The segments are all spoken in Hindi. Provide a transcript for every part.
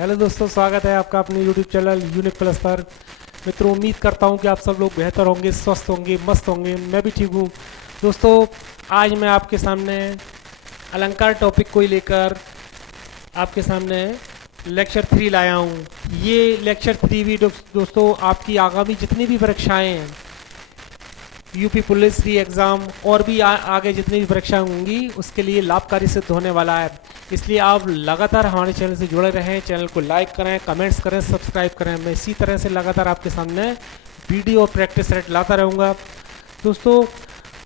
हेलो दोस्तों, स्वागत है आपका अपने यूट्यूब चैनल यूनिक प्लस पर। मित्रों, उम्मीद करता हूं कि आप सब लोग बेहतर होंगे, स्वस्थ होंगे, मस्त होंगे। मैं भी ठीक हूं। दोस्तों, आज मैं आपके सामने अलंकार टॉपिक को ही लेकर आपके सामने लेक्चर 3 लाया हूं। ये लेक्चर 3 भी दोस्तों आपकी आगामी जितनी भी परीक्षाएँ हैं, यूपी पुलिस की एग्ज़ाम और भी आगे जितनी भी परीक्षाएं होंगी, उसके लिए लाभकारी सिद्ध होने वाला है। इसलिए आप लगातार हमारे चैनल से जुड़े रहें, चैनल को लाइक करें, कमेंट्स करें, सब्सक्राइब करें। मैं इसी तरह से लगातार आपके सामने वीडियो और प्रैक्टिस सेट लाता रहूँगा। दोस्तों,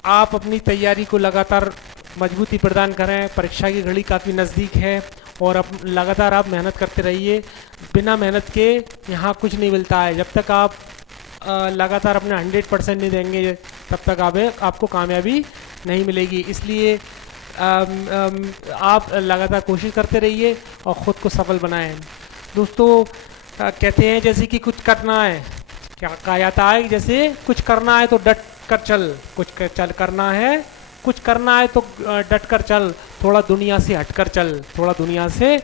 आप अपनी तैयारी को लगातार मजबूती प्रदान करें। परीक्षा की घड़ी काफ़ी नज़दीक है और अब लगातार आप मेहनत करते रहिए। बिना मेहनत के यहाँ कुछ नहीं मिलता है। जब तक आप लगातार अपने 100% नहीं देंगे, तब तक आपको कामयाबी नहीं मिलेगी। इसलिए आप लगातार कोशिश करते रहिए और ख़ुद को सफल बनाएं। दोस्तों, कहते हैं जैसे कि कुछ करना है, क्या कहा जाता है, जैसे कुछ करना है तो डट कर चल, करना है, कुछ करना है तो डट कर चल, थोड़ा दुनिया से हटकर चल, थोड़ा दुनिया से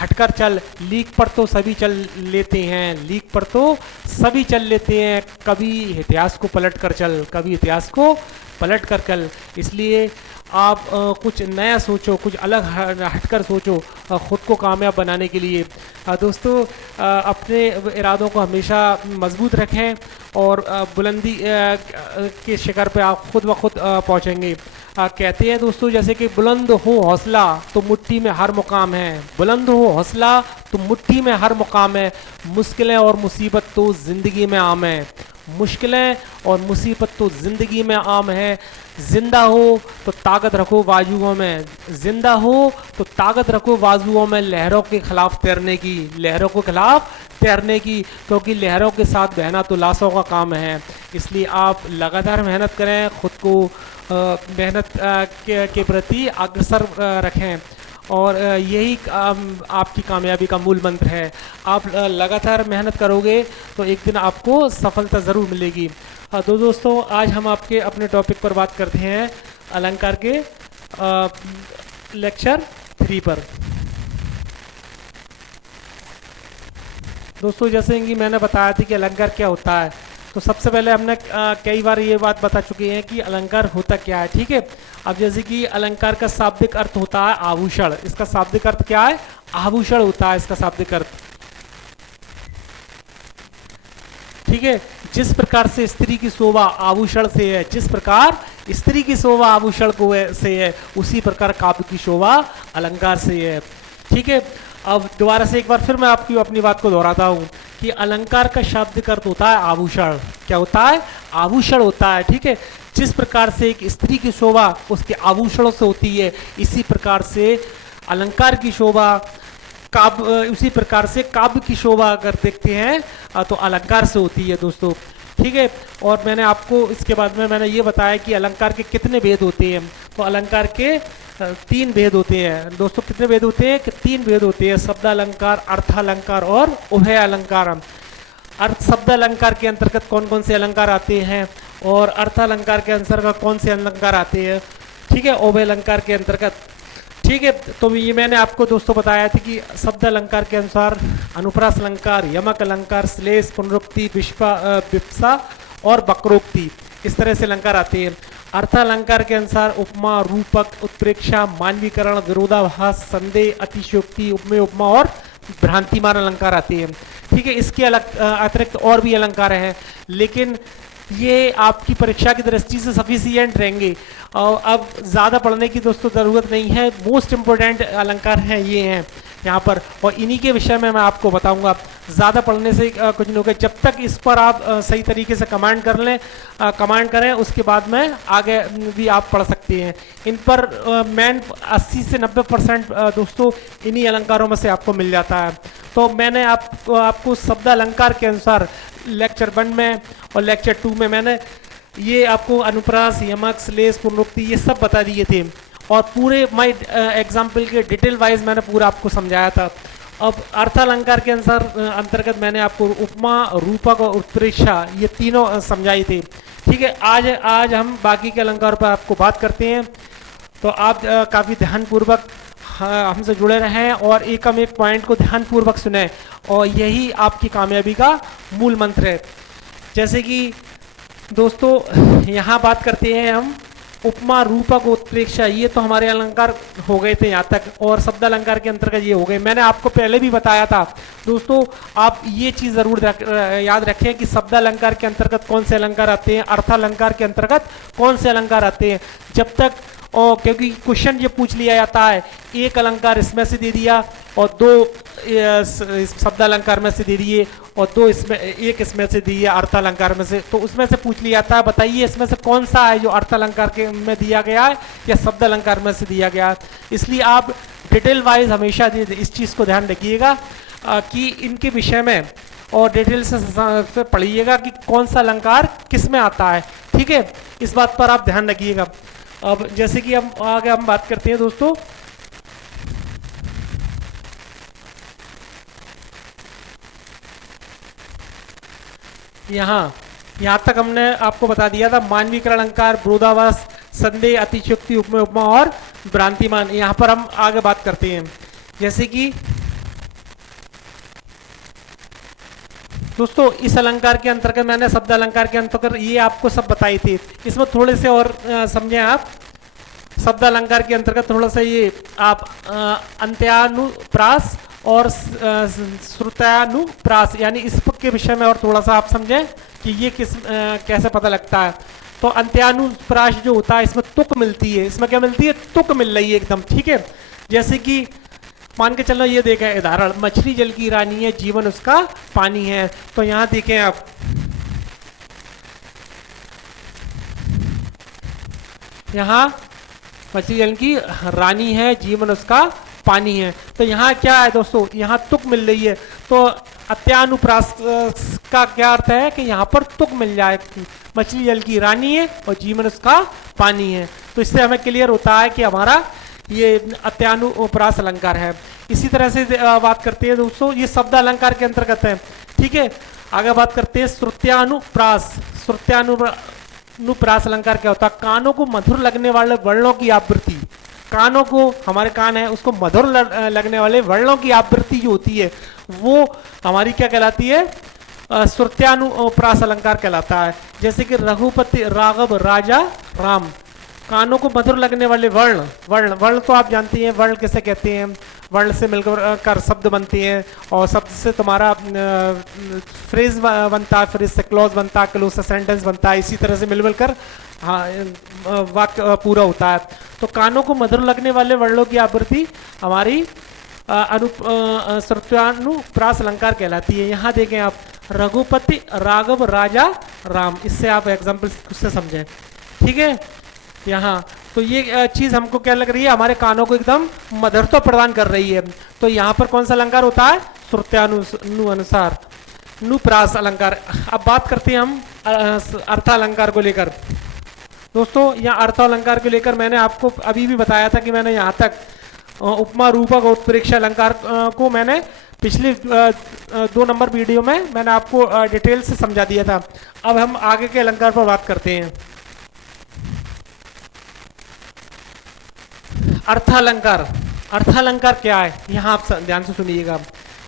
हटकर चल। लीक पर तो सभी चल लेते हैं, लीक पर तो सभी चल लेते हैं, कभी इतिहास को पलट कर चल, कभी इतिहास को पलट कर चल। इसलिए आप कुछ नया सोचो, कुछ अलग हटकर सोचो, ख़ुद को कामयाब बनाने के लिए। दोस्तों, अपने इरादों को हमेशा मजबूत रखें और बुलंदी के शिखर पे आप खुद ब खुद पहुँचेंगे। कहते हैं दोस्तों, जैसे कि बुलंद हो हौसला तो मुट्ठी में हर मुकाम है, बुलंद हो हौसला तो मुट्ठी में हर मुकाम है, मुश्किलें और मुसीबत तो ज़िंदगी में आम है, मुश्किलें और मुसीबत तो ज़िंदगी में आम है। जिंदा हो तो ताकत रखो बाजुओं में, जिंदा हो तो ताकत रखो बाजुओं में, लहरों के खिलाफ तैरने की, लहरों के खिलाफ तैरने की, क्योंकि लहरों के साथ बहना तो लाशों का काम है। इसलिए आप लगातार मेहनत करें, ख़ुद को मेहनत के प्रति अग्रसर रखें और यही आपकी कामयाबी का मूल मंत्र है। आप लगातार मेहनत करोगे तो एक दिन आपको सफलता ज़रूर मिलेगी। तो दोस्तों, आज हम आपके अपने टॉपिक पर बात करते हैं अलंकार के लेक्चर 3 पर। दोस्तों, जैसे कि मैंने बताया था कि अलंकार क्या होता है, तो सबसे पहले हमने कई बार ये बात बता चुके हैं कि अलंकार होता क्या है। ठीक है, अब जैसे कि अलंकार का शाब्दिक अर्थ होता है आभूषण। इसका शाब्दिक अर्थ क्या है? आभूषण होता है इसका शाब्दिक अर्थ। ठीक है, जिस प्रकार से स्त्री की शोभा आभूषण से है, जिस प्रकार स्त्री की शोभा आभूषण को से है, उसी प्रकार काव्य की शोभा अलंकार से है। ठीक है, अब दोबारा से एक बार फिर मैं आपकी अपनी बात को दोहराता हूँ कि अलंकार का शाब्दिक अर्थ होता है आभूषण। क्या होता है? आभूषण होता है। ठीक है, जिस प्रकार से एक स्त्री की शोभा उसके आभूषणों से होती है, इसी प्रकार से अलंकार की शोभा काव्य, उसी प्रकार से काव्य की शोभा अगर देखते हैं तो अलंकार से होती है दोस्तों। ठीक है, और मैंने आपको इसके बाद में मैंने ये बताया कि अलंकार के कितने भेद होते हैं। तो अलंकार के 3 भेद होते हैं दोस्तों। कितने भेद होते हैं? कि 3 भेद होते हैं, शब्द अलंकार, अर्थालंकार और उभय अलंकार। शब्द अलंकार के अंतर्गत कौन कौन से अलंकार आते हैं और अर्थालंकार के अंतर्गत कौन से अलंकार आते हैं। ठीक है, उभय अलंकार के अंतर्गत। ठीक है, तो ये मैंने आपको दोस्तों बताया था कि शब्द अलंकार के अनुसार अनुप्रास अलंकार, यमक अलंकार, श्लेष, पुनरुक्ति, विप्सा और वक्रोक्ति, इस तरह से अलंकार आते हैं। अर्थालंकार के अनुसार उपमा, रूपक, उत्प्रेक्षा, मानवीकरण, विरोधाभास, संदेह, अतिशयोक्ति, उपमेय, उपमा और भ्रांतिमान अलंकार आते हैं। ठीक है, इसके अतिरिक्त और भी अलंकार हैं, लेकिन ये आपकी परीक्षा की दृष्टि से सफिशिएंट रहेंगे और अब ज़्यादा पढ़ने की दोस्तों ज़रूरत नहीं है। मोस्ट इम्पोर्टेंट अलंकार हैं ये हैं यहाँ पर, और इन्हीं के विषय में मैं आपको बताऊंगा। ज़्यादा पढ़ने से कुछ नहीं होगा। जब तक इस पर आप सही तरीके से कमांड कर लें, कमांड करें, उसके बाद में आगे भी आप पढ़ सकते हैं। इन पर मेन 80 से 90% दोस्तों इन्हीं अलंकारों में से आपको मिल जाता है। तो मैंने आपको शब्द अलंकार के अनुसार लेक्चर 1 में और लेक्चर 2 में मैंने ये आपको अनुप्रास, यमक, श्लेष, पुनरुक्ति ये सब बता दिए थे और पूरे माय एग्जाम्पल के डिटेल वाइज मैंने पूरा आपको समझाया था। अब अर्थालंकार के अनुसार अंतर्गत मैंने आपको उपमा, रूपक और उत्प्रेक्षा ये तीनों समझाई थी। ठीक है, आज हम बाकी के अलंकार पर आपको बात करते हैं। तो आप काफ़ी ध्यानपूर्वक हमसे जुड़े रहें और एक पॉइंट को ध्यानपूर्वक सुने, और यही आपकी कामयाबी का मूल मंत्र है। जैसे कि दोस्तों यहाँ बात करते हैं हम उपमा, रूपक, उत्प्रेक्षा, ये तो हमारे अलंकार हो गए थे यहाँ तक, और शब्द अलंकार के अंतर्गत ये हो गए। मैंने आपको पहले भी बताया था दोस्तों, आप ये चीज़ ज़रूर याद रखें कि शब्द अलंकार के अंतर्गत कौन से अलंकार आते हैं, अर्थ अलंकार के अंतर्गत कौन से अलंकार आते हैं। जब तक क्योंकि क्वेश्चन ये पूछ लिया जाता है, एक अलंकार इसमें से दे दिया और दो शब्द अलंकार में से दे दिए और दो इसमें, एक इसमें से दिया अर्थ अलंकार में से, तो उसमें से पूछ लिया जाता है बताइए इसमें से कौन सा है जो अर्थ अलंकार के में दिया गया है या शब्द अलंकार में से दिया गया है। इसलिए आप डिटेल वाइज हमेशा इस चीज़ को ध्यान रखिएगा कि इनके विषय में और डिटेल से पढ़िएगा कि कौन सा अलंकार किस में आता है। ठीक है, इस बात पर आप ध्यान रखिएगा। अब जैसे कि हम आगे हम बात करते हैं दोस्तों, यहाँ तक हमने आपको बता दिया था मानवीकरण अलंकार, विरोधाभास, संदेह, अतिशयोक्ति, उपमेय, उपमा और भ्रांतिमान। यहाँ पर हम आगे बात करते हैं। जैसे कि दोस्तों इस अलंकार के अंतर्गत मैंने शब्द अलंकार के अंतर्गत ये आपको सब बताई थी, इसमें थोड़े से और समझें आप। शब्द अलंकार के अंतर्गत थोड़ा सा ये आप अंत्यानुप्रास और श्रुत्यानुप्रास यानी इस के विषय में और थोड़ा सा आप समझें कि ये कैसे पता लगता है। तो अंत्यानुप्रास जो होता है इसमें तुक मिलती है, इसमें क्या मिलती है, तुक मिल रही है एकदम। ठीक है, जैसे कि मान के चलो ये देखें उदाहरण, मछली जल की रानी है, जीवन उसका पानी है। तो यहाँ देखें आप, यहाँ मछली जल की रानी है, जीवन उसका पानी है। तो यहाँ क्या है दोस्तों, यहाँ तुक मिल रही है। तो अत्यानुप्रास का क्या अर्थ है कि यहाँ पर तुक मिल जाए, मछली जल की रानी है और जीवन उसका पानी है। तो इससे हमें क्लियर होता है कि हमारा ये अत्यानुप्रास अलंकार है। इसी तरह से बात करते हैं दोस्तों, ये शब्द अलंकार के अंतर्गत है। ठीक है, आगे बात करते हैं श्रुत्यानुप्रास। श्रुत्यानुप्रास अलंकार क्या होता है, कानों को मधुर लगने वाले वर्णों की आवृत्ति, कानों को, हमारे कान है उसको मधुर लगने वाले वर्णों की आवृत्ति जो होती है वो हमारी क्या कहलाती है, श्रुत्यानुप्रास अलंकार कहलाता है। जैसे कि रघुपति, राघव, राजा, राम, कानों को मधुर लगने वाले वर्ण, वर्ण तो आप जानते हैं वर्ण किसे कहते हैं, वर्ण से मिलकर कर शब्द बनते हैं और शब्द से तुम्हारा फ्रेज बनता है, फ्रेज से क्लॉज बनता है, क्लॉज से सेंटेंस बनता है, इसी तरह से मिलकर वाक्य पूरा होता है। तो कानों को मधुर लगने वाले वर्णों की आवृत्ति हमारी श्रुत्यानुप्रास अलंकार कहलाती है। यहाँ देखें आप, रघुपति, राघव, राजा, राम, इससे आप एग्जाम्पल उससे समझें। ठीक है, यहाँ तो ये चीज़ हमको क्या लग रही है, हमारे कानों को एकदम मधुरता प्रदान कर रही है। तो यहाँ पर कौन सा अलंकार होता है, श्रुत्यानुसार नुप्रास अलंकार। अब बात करते हैं हम अर्थ अलंकार को लेकर। दोस्तों यहाँ अर्थ अलंकार को लेकर मैंने आपको अभी भी बताया था कि मैंने यहाँ तक उपमा, रूपक और उत्प्रेक्षा अलंकार को मैंने पिछले 2 नंबर वीडियो में मैंने आपको डिटेल से समझा दिया था। अब हम आगे के अलंकार पर बात करते हैं। अर्थालंकार, अर्थालंकार क्या है, यहाँ आप ध्यान से सुनिएगा।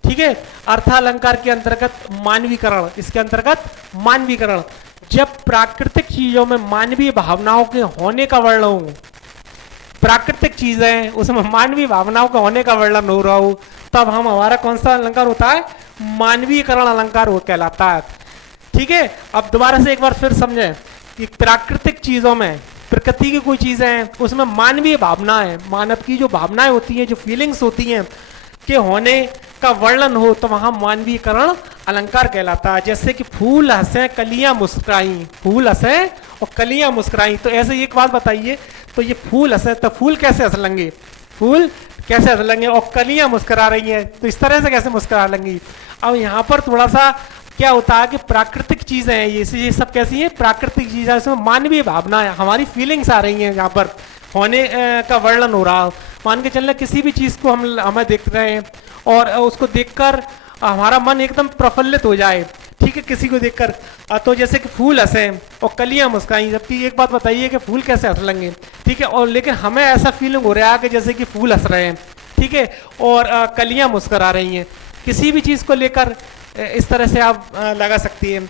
ठीक है, अर्थालंकार के अंतर्गत मानवीकरण, इसके अंतर्गत मानवीकरण, जब प्राकृतिक चीजों में मानवीय भावनाओं के होने का वर्णन हो, प्राकृतिक चीजें उसमें मानवीय भावनाओं का होने का वर्णन हो रहा हो, तब हम हमारा कौन सा अलंकार होता है, मानवीकरण अलंकार वो कहलाता है। ठीक है, अब दोबारा से एक बार फिर समझें कि प्राकृतिक चीजों में, प्रकृति की कोई चीजें हैं उसमें मानवीय भावना है, मानव की जो भावनाएं होती हैं, जो फीलिंग्स होती हैं के होने का वर्णन हो, तो वहां मानवीकरण अलंकार कहलाता है। जैसे कि फूल हंसे कलियां मुस्कुराई, फूल हंसे और कलियां मुस्कुराई, तो ऐसे एक बात बताइए, तो ये फूल हंसे तो फूल कैसे हंस लेंगे, फूल कैसे हंस लेंगे, और कलियां मुस्कुरा रही हैं तो इस तरह से कैसे मुस्कुरा लेंगी। अब यहाँ पर थोड़ा सा क्या होता है कि प्राकृतिक चीजें हैं ये सब कैसी है, प्राकृतिक चीजें, इसमें मानवीय भावना है, हमारी फीलिंग्स आ रही हैं, यहाँ पर होने का वर्णन हो रहा है। मान के चलना किसी भी चीज को हमें देख रहे हैं और उसको देखकर हमारा मन एकदम प्रफुल्लित हो जाए। ठीक है, किसी को देखकर, तो जैसे कि फूल हंसे और कलियां मुस्कुराई, जबकि एक बात बताइए कि फूल कैसे हंस लेंगे। ठीक है, और लेकिन हमें ऐसा फीलिंग हो रहा है कि जैसे कि फूल हंस रहे हैं। ठीक है, और कलियां मुस्कुरा रही हैं, किसी भी चीज को लेकर इस तरह से आप लगा सकती हैं।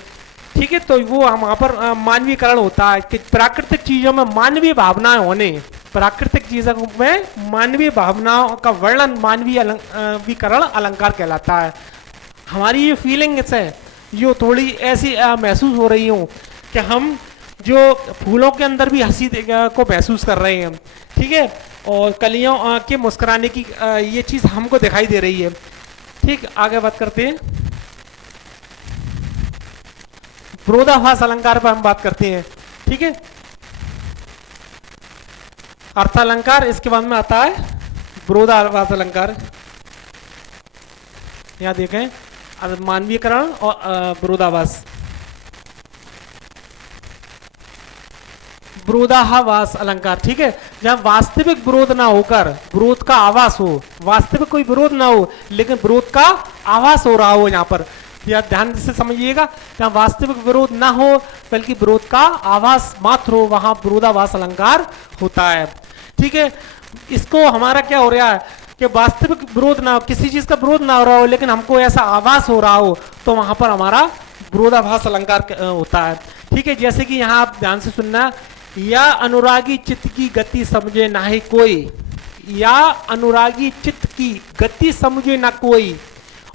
ठीक है, तो वो वहां पर मानवीकरण होता है कि प्राकृतिक चीजों में मानवीय भावनाएं होने, प्राकृतिक चीजों में मानवीय भावनाओं का वर्णन मानवीकरण अलंकार कहलाता है। हमारी ये फीलिंग्स है जो थोड़ी ऐसी महसूस हो रही हूँ कि हम जो फूलों के अंदर भी हंसी को महसूस कर रहे हैं, ठीक है, और कलियों के मुस्कुराने की ये चीज हमको दिखाई दे रही है। ठीक, आगे बात करते हैं, विरोधाभास अलंकार पर हम बात करते हैं। ठीक है, अर्थालंकार, इसके बाद में आता है विरोधाभास अलंकार। यहां देखें, मानवीकरण और विरोधाभास। विरोधाभास अलंकार, ठीक है, जहां वास्तविक विरोध ना होकर विरोध का आभास हो, वास्तविक कोई विरोध ना हो लेकिन विरोध का आभास हो रहा हो। यहाँ पर या ध्यान से समझिएगा, जहां वास्तविक विरोध ना हो बल्कि विरोध का आभास मात्र हो, वहां विरोधाभास अलंकार होता है। ठीक है, इसको हमारा क्या हो रहा है कि वास्तविक विरोध ना हो, किसी चीज का विरोध ना हो रहा हो लेकिन हमको ऐसा आभास हो रहा हो, तो वहां पर हमारा विरोधाभास अलंकार होता है। ठीक है, जैसे कि यहाँ आप ध्यान से सुनना, या अनुरागी चित्त की गति समझे ना ही कोई, या अनुरागी चित्त की गति समझे ना कोई,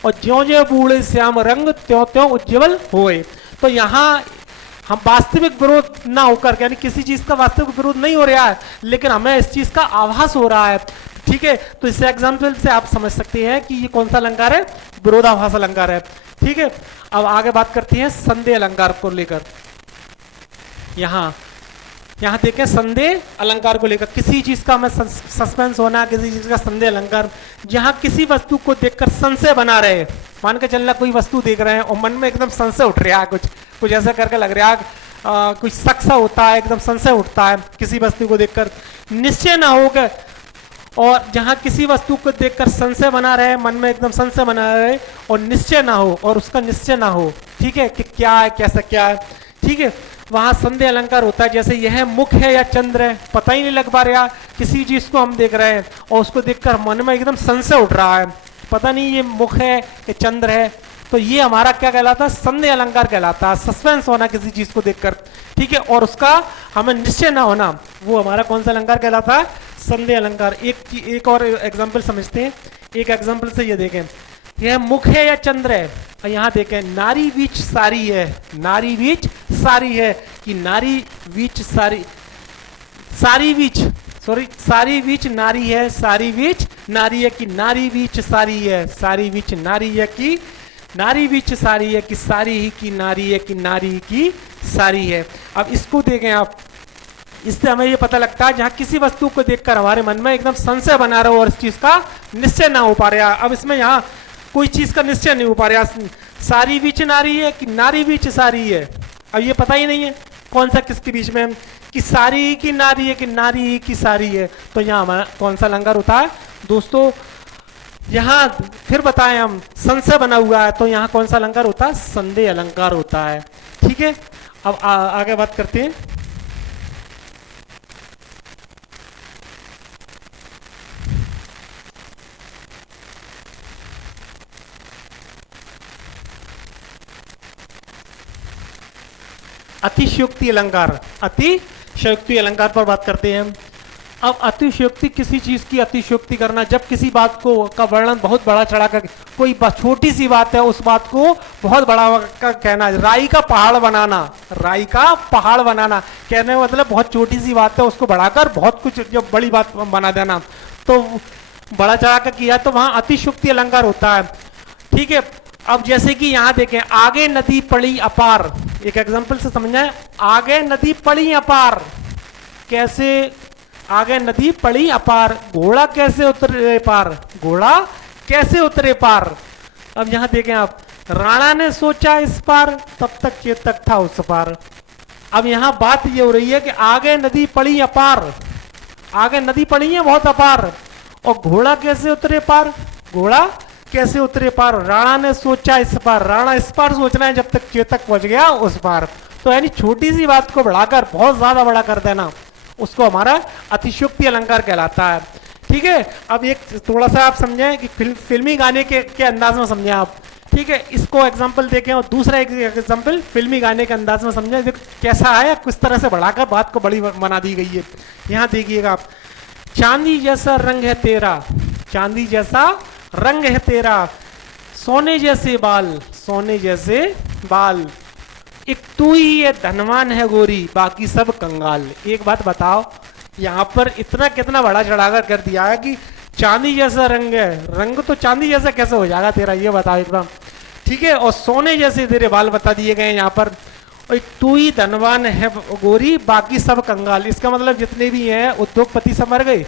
और ज्यों ज्यों बूढ़े श्याम रंग त्यों त्यों उज्जवल होए। तो यहाँ हम वास्तविक विरोध ना होकर, यानी किसी चीज का वास्तविक विरोध नहीं हो रहा है लेकिन हमें इस चीज का आभास हो रहा है। ठीक है, तो इस एग्जाम्पल से आप समझ सकते हैं कि ये कौन सा अलंकार है, विरोधाभास अलंकार है। ठीक है, अब आगे बात करते हैं संदेह अलंकार को लेकर। यहाँ देखें, संदेह अलंकार को लेकर किसी चीज का हमें सस्पेंस होना, किसी चीज का संदेह अलंकार, जहां किसी वस्तु को देखकर संशय बना रहे। मान के चलना कोई वस्तु देख रहे हैं और मन में एकदम संशय उठ रहा है, कुछ ऐसा करके लग रहा है, कुछ शक सा होता है, एकदम संशय उठता है किसी वस्तु को देखकर, निश्चय ना होकर, और जहां किसी वस्तु को देखकर संशय बना रहे, मन में एकदम संशय बना रहे और निश्चय ना हो, और उसका निश्चय ना हो, ठीक है, कि क्या है, कैसा क्या है। ठीक है, वहां संदेह अलंकार होता है। जैसे यह मुख है या चंद्र है, पता ही नहीं लग पा रहा, किसी चीज को हम देख रहे हैं और उसको देखकर मन में एकदम संशय उठ रहा है, पता नहीं ये मुख है कि चंद्र है, तो ये हमारा क्या कहलाता है, संदेह अलंकार कहलाता है। सस्पेंस होना किसी चीज को देखकर, ठीक है, और उसका हमें निश्चय ना होना, वो हमारा कौन सा अलंकार कहलाता है, संदेह अलंकार। एक और एग्जाम्पल समझते हैं, एक एग्जाम्पल से ये देखें, यह मुख है या चंद्र है, और यहाँ देखें, नारी बीच सारी है, नारी बीच सारी है, कि नारी बीच सारी, सारी बीच, सॉरी, सारी बीच नारी है, सारी बीच नारी है, कि नारी बीच सारी है, सारी बीच नारी है, कि नारी बीच सारी है, कि सारी ही की नारी है, कि नारी ही की सारी है। अब इसको देखें आप, इससे हमें ये पता लगता है जहां किसी वस्तु को देखकर हमारे मन में एकदम संशय बना रहा हो और इस चीज का निश्चय ना हो पा रहा। अब इसमें यहाँ कोई चीज का निश्चय नहीं हो पा रहा, सारी बीच नारी है कि नारी बीच सारी है, अब ये पता ही नहीं है कौन सा किसके बीच में, कि सारी की नारी है कि नारी की सारी है। तो यहाँ हमारा कौन सा अलंकार होता है दोस्तों, यहाँ फिर बताएं हम, संशय बना हुआ है, तो यहाँ कौन सा अलंकार होता है, संदेह अलंकार होता है। ठीक है, अब आगे बात करते हैं। अतिशयोक्ति अलंकार, अतिशयोक्ति अलंकार पर बात करते हैं। अब अतिशयोक्ति, किसी चीज की अतिशयोक्ति करना, जब किसी बात को का वर्णन बहुत बड़ा चढ़ा कर, कोई छोटी सी बात है उस बात को बहुत बड़ा का कहना, राई का पहाड़ बनाना, राई का पहाड़ बनाना कहने का मतलब बहुत छोटी सी बात है उसको बढ़ाकर बहुत कुछ जब बड़ी बात बना देना, तो बड़ा चढ़ा कर किया, तो वहां अतिशयोक्ति अलंकार होता है। ठीक है, अब जैसे कि यहाँ देखें, आगे नदी पड़ी अपार, एक एग्जांपल से समझना है, आगे नदी पड़ी अपार, कैसे आगे नदी पड़ी अपार, घोड़ा कैसे उतरे पार, घोड़ा कैसे उतरे पार। अब यहाँ देखें आप, राणा ने सोचा इस पार, तब तक चेतक था उस पार। अब यहाँ बात ये हो रही है कि आगे नदी पड़ी अपार, आगे नदी पड़ी है बहुत अपार, और घोड़ा कैसे उतरे पार, घोड़ा कैसे उतरे पार, राणा ने सोचा इस पार, राणा इस पार सोचना है जब तक चेतक पहुंच गया उस पार। तो यानी छोटी सी बात को बढ़ाकर बहुत ज्यादा बड़ा कर देना, उसको हमारा अतिशयोक्ति अलंकार कहलाता है। ठीक है, अब एक थोड़ा सा आप समझें कि फिल्मी गाने के अंदाज में समझें आप। ठीक है, इसको एग्जाम्पल देखें और दूसरा एक एग्जाम्पल फिल्मी गाने के अंदाज में समझें कैसा है, किस तरह से बढ़ाकर बात को बड़ी बना दी गई है। यहाँ देखिएगा आप, चांदी जैसा रंग है तेरा, चांदी जैसा रंग है तेरा, सोने जैसे बाल, सोने जैसे बाल, एक तू ही ये धनवान है गोरी, बाकी सब कंगाल। एक बात बताओ, यहाँ पर इतना कितना बड़ा चढ़ाकर कर दिया है कि चांदी जैसा रंग है, रंग तो चांदी जैसा कैसे हो जाएगा तेरा, ये बताओ एकदम। ठीक है, और सोने जैसे तेरे बाल बता दिए गए यहाँ पर, और तू ही धनवान है गोरी, बाकी सब कंगाल। इसका मतलब जितने भी हैं उद्योगपति सब मर गए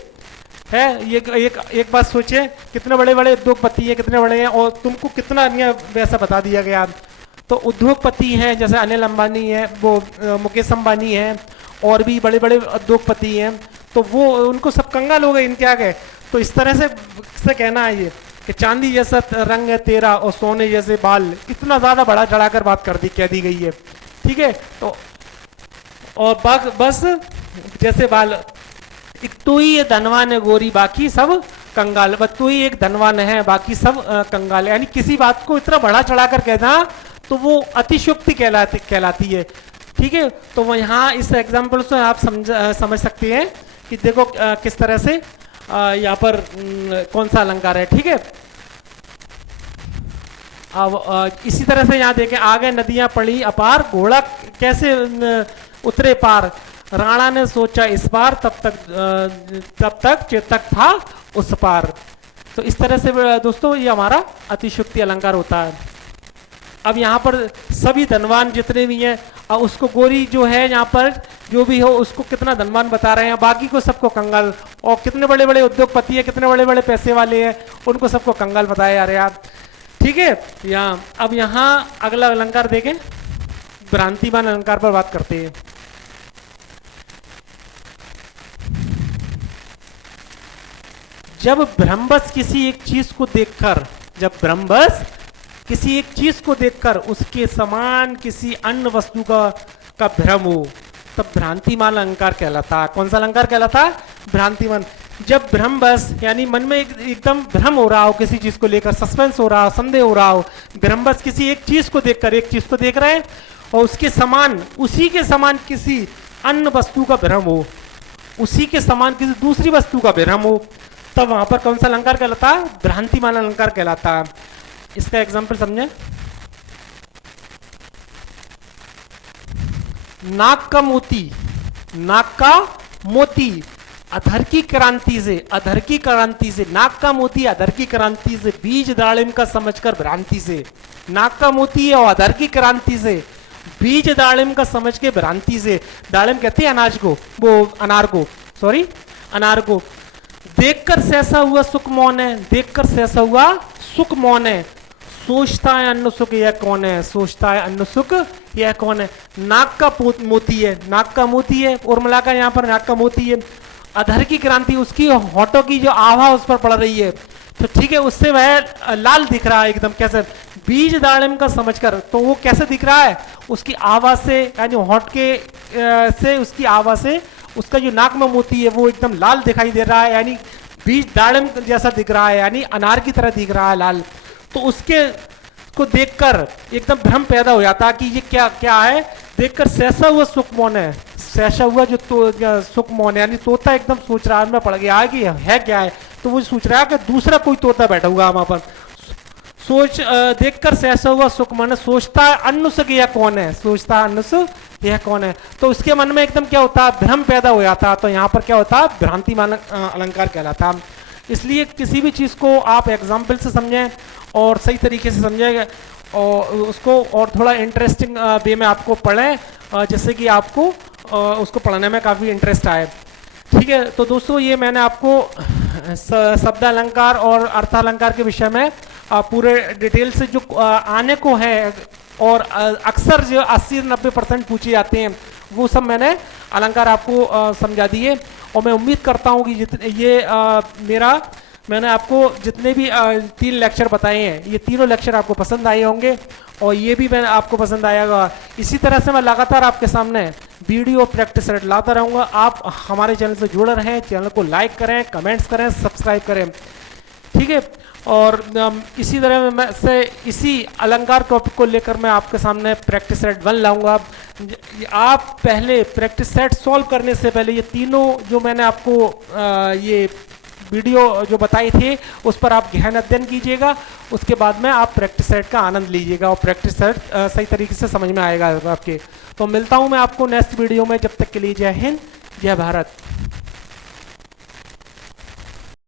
है। ये एक बात सोचे, कितने बड़े बड़े उद्योगपति हैं, कितने बड़े हैं, और तुमको कितना अन्य वैसा बता दिया गया। तो उद्योगपति हैं जैसे अनिल अंबानी है, वो मुकेश अंबानी है, और भी बड़े बड़े उद्योगपति हैं, तो वो उनको सब कंगाल हो गए इनके आगे। तो इस तरह से कहना है ये कि चांदी जैसा रंग है तेरा और सोने जैसे बाल, इतना ज़्यादा बड़ा चढ़ाकर बात कह दी गई है। ठीक है, तो और बस जैसे बाल, एक तू ही धनवान है गोरी, बाकी सब कंगाल, बस तू ही एक धनवान है, बाकी सब कंगाल। यानी किसी बात को इतना बड़ा चढ़ाकर कहना तो वो अतिशयोक्ति कहलाती है। ठीक है, तो वो यहाँ इस एग्जाम्पल से आप समझ सकते हैं कि देखो किस तरह से यहाँ पर कौन सा अलंकार है। ठीक है, अब इसी तरह से यहाँ देखें, आगे नदियां पड़ी अपार, घोड़ा कैसे उतरे पार, राणा ने सोचा इस पार, तब तक चेतक था उस पार। तो इस तरह से दोस्तों ये हमारा अतिशयोक्ति अलंकार होता है। अब यहाँ पर सभी धनवान जितने भी हैं, उसको गोरी जो है यहाँ पर जो भी हो उसको कितना धनवान बता रहे हैं, बाकी को सबको कंगाल। और कितने बड़े बड़े उद्योगपति हैं, कितने बड़े बड़े पैसे वाले हैं, उनको सबको कंगाल बताया जा रहे हैं। ठीक है, यहाँ अब यहाँ अगला अलंकार देखें, भ्रांतिमान अलंकार पर बात करते हैं। जब भ्रमवश किसी एक चीज को देखकर, जब भ्रमवश किसी एक चीज को देखकर उसके समान किसी अन्य वस्तु का भ्रम हो, तब भ्रांतिमान अलंकार कहलाता है। कौन सा अलंकार कहलाता है? भ्रांतिमान। जब भ्रमवश यानी मन में एकदम भ्रम हो रहा हो, किसी चीज को लेकर सस्पेंस हो रहा हो, संदेह हो रहा हो, भ्रमवश किसी एक चीज को देखकर, एक चीज को देख रहे हैं और उसके समान, उसी के समान किसी अन्य वस्तु का भ्रम हो, उसी के समान किसी दूसरी वस्तु का भ्रम हो, तब वहां पर कौन सा अलंकार कहलाता है? भ्रांतिमान अलंकार कहलाता है। इसका एग्जाम्पल समझे, नाक का मोती, नाक का मोती अधर की क्रांति से, अधर की क्रांति से, नाक का मोती अधर की क्रांति से, बीज दाड़िम का समझकर भ्रांति से। नाक का मोती है और अधर की क्रांति से, बीज दाड़िम का समझ के भ्रांति से। दाड़िम कहते हैं अनाज को, वो अनार को, सॉरी अनार को। देखकर सहसा हुआ सुख मौन है, देखकर सहसा हुआ सुख मौन है, सोचता है अन्न सुख यह कौन है, सोचता है अन्न सुख यह कौन है। नाक का मोती है, नाक का मोती है, और मिलाकर यहाँ पर नाक का मोती है। अधर की क्रांति, उसकी होठों की जो आभा उस पर पड़ रही है, तो ठीक है, उससे वह लाल दिख रहा है एकदम। कैसे? बीज दाड़िम का समझकर, तो वो कैसे दिख रहा है? उसकी आभा से, यानी होठ के से उसकी आभा से उसका जो नाक में मोती है वो एकदम लाल दिखाई दे रहा है, यानी बीज दाड़िम जैसा दिख रहा है, यानी अनार की तरह दिख रहा है लाल। तो उसके को देखकर एकदम भ्रम पैदा हो जाता है कि ये क्या क्या है। देखकर सहसा हुआ सुख मौन है, सहसा हुआ जो सुख मौन है, यानी तोता एकदम सोच रहा है, मैं पड़ गया है कि है क्या है, तो वो सोच रहा है कि दूसरा कोई तोता बैठा हुआ वहां पर। सोच देखकर सहसा हुआ सुख मौन, सोचता है अन्न सुख यह कौन है, सोचता है अन्न सुख यह कौन है। तो उसके मन में एकदम क्या होता है? भ्रम पैदा हो जाता है। तो यहाँ पर क्या होता है? भ्रांतिमान अलंकार कहलाता है। इसलिए किसी भी चीज को आप एग्जाम्पल से समझें और सही तरीके से समझें, और उसको और थोड़ा इंटरेस्टिंग वे में आपको पढ़ें, जैसे कि आपको उसको पढ़ने में काफ़ी इंटरेस्ट आए। ठीक है, तो दोस्तों ये मैंने आपको शब्द अलंकार और अर्थालंकार के विषय में पूरे डिटेल से जो आने को है, और अक्सर जो 80-90% पूछे जाते हैं, वो सब मैंने अलंकार आपको समझा दिए। और मैं उम्मीद करता हूँ कि ये मैंने आपको जितने भी 3 लेक्चर बताए हैं, ये तीनों लेक्चर आपको पसंद आए होंगे, और ये भी मैं आपको पसंद आएगा। इसी तरह से मैं लगातार आपके सामने वीडियो प्रैक्टिस सेट लाता रहूँगा। आप हमारे चैनल से जुड़े रहें, चैनल को लाइक करें, कमेंट्स करें, सब्सक्राइब करें, ठीक है। और इसी तरह मैं से इसी अलंकार टॉपिक को लेकर मैं आपके सामने प्रैक्टिस सेट 1 लाऊंगा। आप पहले प्रैक्टिस सेट सॉल्व करने से पहले ये तीनों जो मैंने आपको ये वीडियो जो बताई थी उस पर आप गहन अध्ययन कीजिएगा। उसके बाद में आप प्रैक्टिस सेट का आनंद लीजिएगा और प्रैक्टिस सेट सही तरीके से समझ में आएगा आपके। तो मिलता हूँ मैं आपको नेक्स्ट वीडियो में, जब तक के लिए जय हिंद, जय भारत।